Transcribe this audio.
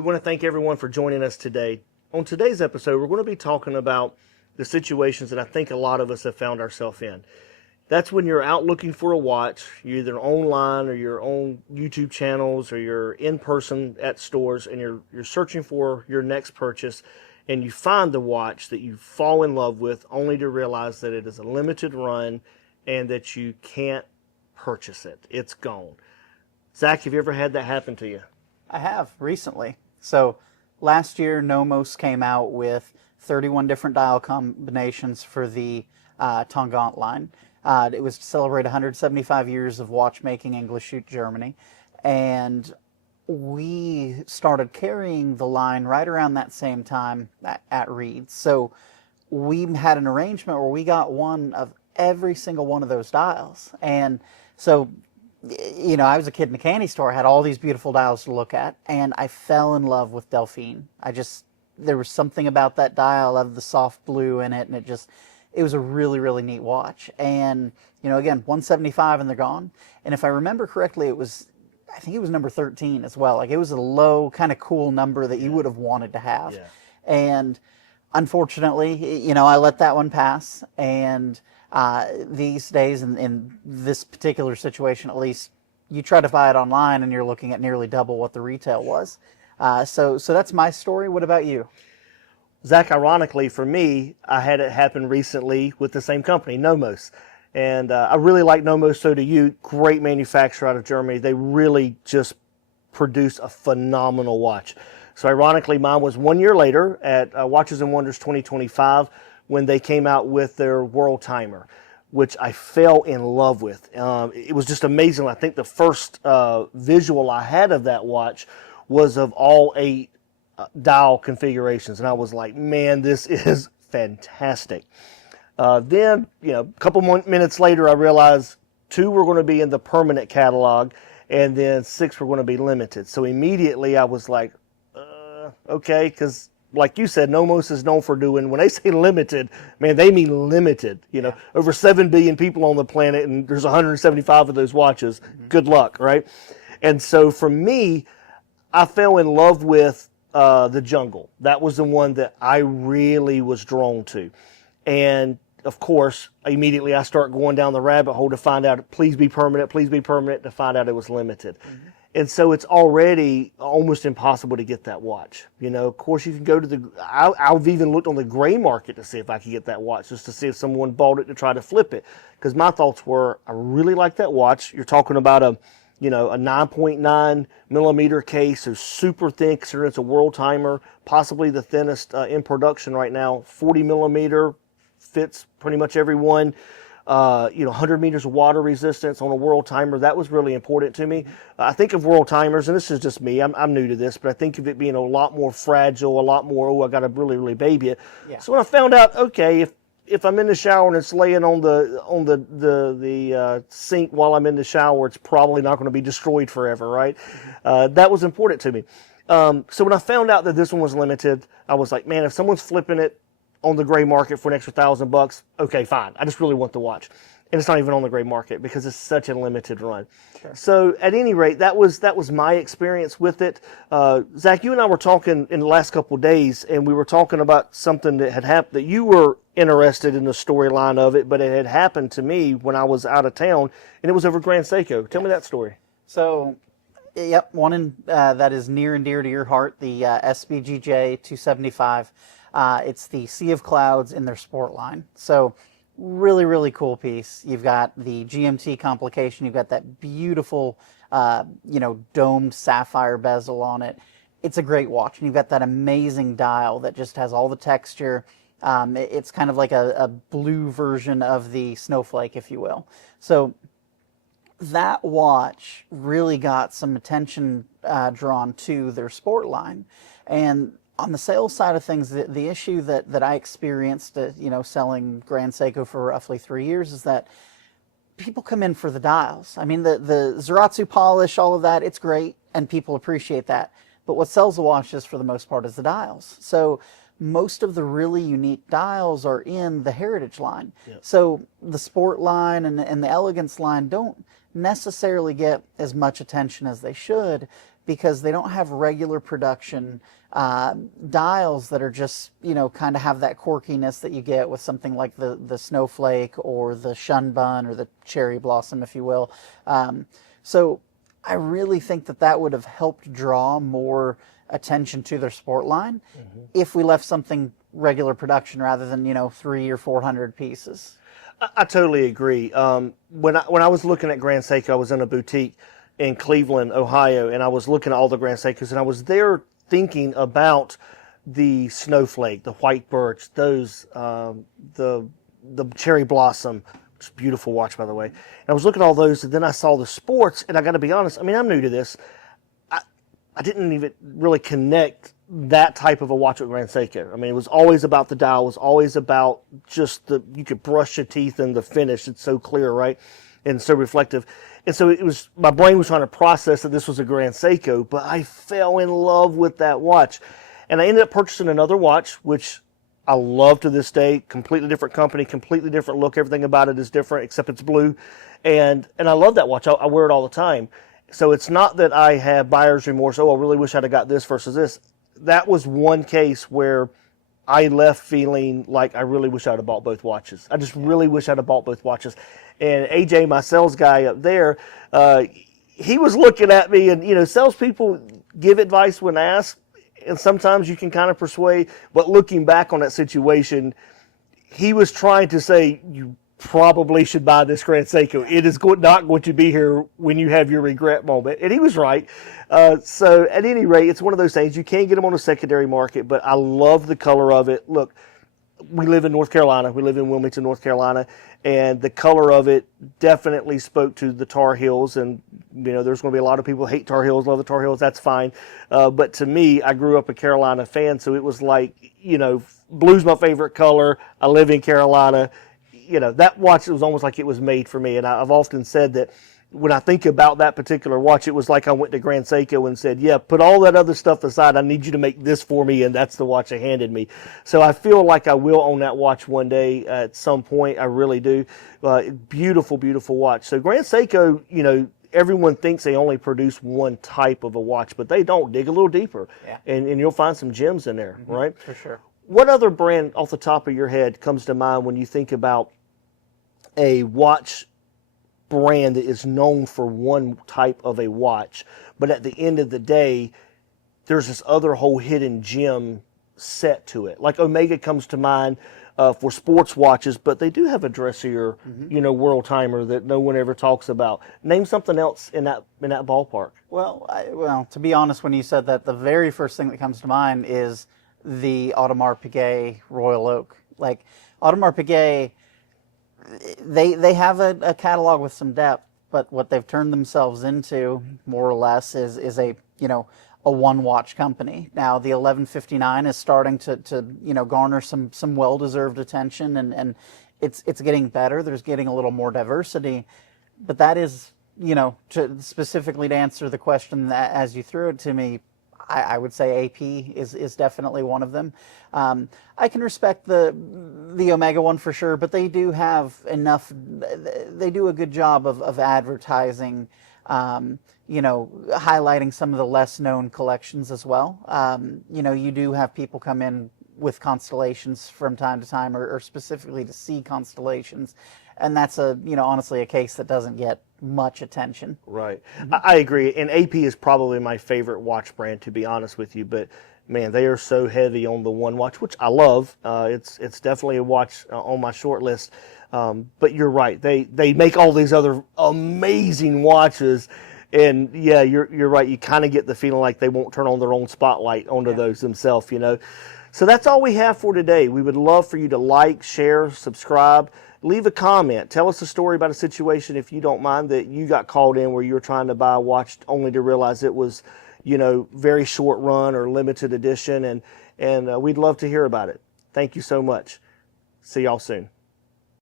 We want to thank everyone for joining us today. On today's episode, we're going to be talking about the situations that I think a lot of us have found ourselves in. That's when you're out looking for a watch, you're either online or your own YouTube channels, or you're in person at stores, and you're searching for your next purchase, and you find the watch that you fall in love with, only to realize that it is a limited run and that you can't purchase it. It's gone. Zach, have you ever had that happen to you? I have, recently. So last year, Nomos came out with 31 different dial combinations for the Tongant line. It was to celebrate 175 years of watchmaking English Germany. And we started carrying the line right around that same time at Reed's. So we had an arrangement where we got one of every single one of those dials. And so, you know, I was a kid in a candy store, I had all these beautiful dials to look at, and I fell in love with Delphine. There was something about that dial, I loved the soft blue in it, and it was a really, really neat watch. And, you know, again, 175 and they're gone. And if I remember correctly, I think it was number 13 as well. Like, it was a low, kind of cool number that you would have wanted to have. Yeah. And unfortunately, you know, I let that one pass. And these days, in this particular situation at least, you try to buy it online and you're looking at nearly double what the retail was. So that's my story. What about you? Zach, ironically for me, I had it happen recently with the same company, Nomos. And I really like Nomos, so do you. Great manufacturer out of Germany. They really just produce a phenomenal watch. So ironically, mine was 1 year later at Watches and Wonders 2025 when they came out with their World Timer, which I fell in love with. It was just amazing. I think the first visual I had of that watch was of all 8 dial configurations, and I was like, man, this is fantastic. Then, you know, a couple more minutes later, I realized 2 were going to be in the permanent catalog, and then 6 were going to be limited. So immediately I was like, okay, because like you said, Nomos is known for doing, when they say limited, man, they mean limited. You know, over 7 billion people on the planet, and there's 175 of those watches. Mm-hmm. Good luck, right? And so for me, I fell in love with the Jungle. That was the one that I really was drawn to. And of course, immediately I start going down the rabbit hole to find out, please be permanent, to find out it was limited. Mm-hmm. And so it's already almost impossible to get that watch. You know, of course, you can go to I've even looked on the gray market to see if I could get that watch, just to see if someone bought it to try to flip it. Because my thoughts were, I really like that watch. You're talking about a 9.9 millimeter case, so super thin, considering it's a World Timer, possibly the thinnest in production right now. 40 millimeter, fits pretty much everyone. 100 meters of water resistance on a World Timer. That was really important to me. I think of World Timers, and this is just me, I'm new to this, but I think of it being a lot more fragile, a lot more, I got to really, really baby it. Yeah. So when I found out, okay, if I'm in the shower and it's laying on the sink while I'm in the shower, it's probably not going to be destroyed forever, right? That was important to me. So when I found out that this one was limited, I was like, man, if someone's flipping it on the gray market for an extra $1,000, okay, fine. I just really want the watch. And it's not even on the gray market because it's such a limited run. Sure. So at any rate, that was my experience with it. Zach, you and I were talking in the last couple of days, and we were talking about something that had happened, that you were interested in the storyline of it, but it had happened to me when I was out of town, and it was over Grand Seiko. Tell me that story. So, yep, one that is near and dear to your heart, the SBGJ 275. It's the Sea of Clouds in their sport line. So really, really cool piece. You've got the GMT complication. You've got that beautiful, domed sapphire bezel on it. It's a great watch. And you've got that amazing dial that just has all the texture. It's kind of like a blue version of the snowflake, if you will. So that watch really got some attention drawn to their sport line. And on the sales side of things, the issue that I experienced, selling Grand Seiko for roughly 3 years, is that people come in for the dials. I mean, the Zaratsu polish, all of that, it's great, and people appreciate that. But what sells the watches for the most part is the dials. So most of the really unique dials are in the Heritage line. Yep. So the Sport line and the Elegance line don't necessarily get as much attention as they should, because they don't have regular production dials that are just, kind of have that quirkiness that you get with something like the Snowflake or the Shun Bun or the Cherry Blossom, if you will. So I really think that would have helped draw more attention to their sport line if we left something regular production rather than 300 or 400 pieces. I totally agree. When I was looking at Grand Seiko, I was in a boutique in Cleveland, Ohio, and I was looking at all the Grand Seikos, and I was there thinking about the Snowflake, the White Birch, those the Cherry Blossom, which is a beautiful watch, by the way. And I was looking at all those, and then I saw the sports, and I got to be honest. I mean, I'm new to this. I didn't even really connect that type of a watch with Grand Seiko. I mean, it was always about the dial. It was always about just you could brush your teeth in the finish. It's so clear, right? And so reflective. And so my brain was trying to process that this was a Grand Seiko, but I fell in love with that watch. And I ended up purchasing another watch, which I love to this day. Completely different company, completely different look. Everything about it is different, except it's blue. And I love that watch. I wear it all the time. So it's not that I have buyer's remorse. Oh, I really wish I'd have got this versus this. That was one case where I left feeling like I really wish I'd have bought both watches. I just really wish I'd have bought both watches. And AJ, my sales guy up there, he was looking at me, and salespeople give advice when asked, and sometimes you can kind of persuade. But looking back on that situation, he was trying to say, you probably should buy this Grand Seiko. It is not going to be here when you have your regret moment. And he was right. So at any rate, it's one of those things. You can get them on the secondary market, but I love the color of it. Look, we live in North Carolina. We live in Wilmington, North Carolina. And the color of it definitely spoke to the Tar Heels. And, there's going to be a lot of people who hate Tar Heels, love the Tar Heels. That's fine. But to me, I grew up a Carolina fan. So it was like, blue's my favorite color. I live in Carolina. That watch, it was almost like it was made for me. And I've often said that when I think about that particular watch, it was like I went to Grand Seiko and said, yeah, put all that other stuff aside. I need you to make this for me. And that's the watch they handed me. So I feel like I will own that watch one day at some point. I really do. Beautiful, beautiful watch. So Grand Seiko, everyone thinks they only produce one type of a watch, but they don't. Dig a little deeper. Yeah. And you'll find some gems in there, right? For sure. What other brand off the top of your head comes to mind when you think about a watch brand that is known for one type of a watch, but at the end of the day, there's this other whole hidden gem set to it? Like Omega comes to mind for sports watches, but they do have a dressier, world timer that no one ever talks about. Name something else in that ballpark. Well, to be honest, when you said that, the very first thing that comes to mind is the Audemars Piguet Royal Oak. Like Audemars Piguet, they have a catalog with some depth, but what they've turned themselves into, more or less, is a one watch company. Now the 1159 is starting to garner some well-deserved attention, and it's getting better. There's getting a little more diversity, but that is, specifically to answer the question that, as you threw it to me, I would say AP is definitely one of them. I can respect the Omega one for sure, but they do have enough. They do a good job of advertising, highlighting some of the less known collections as well. You do have people come in with constellations from time to time, or specifically to see constellations, and that's honestly a case that doesn't get much attention. Right. I agree. And AP is probably my favorite watch brand, to be honest with you. But man, they are so heavy on the one watch, which I love. It's definitely a watch on my short list. But you're right. They make all these other amazing watches. And yeah, you're right. You kind of get the feeling like they won't turn on their own spotlight onto those themselves, So that's all we have for today. We would love for you to like, share, subscribe. Leave a comment. Tell us a story about a situation, if you don't mind, that you got called in where you were trying to buy a watch only to realize it was, very short run or limited edition. And we'd love to hear about it. Thank you so much. See y'all soon.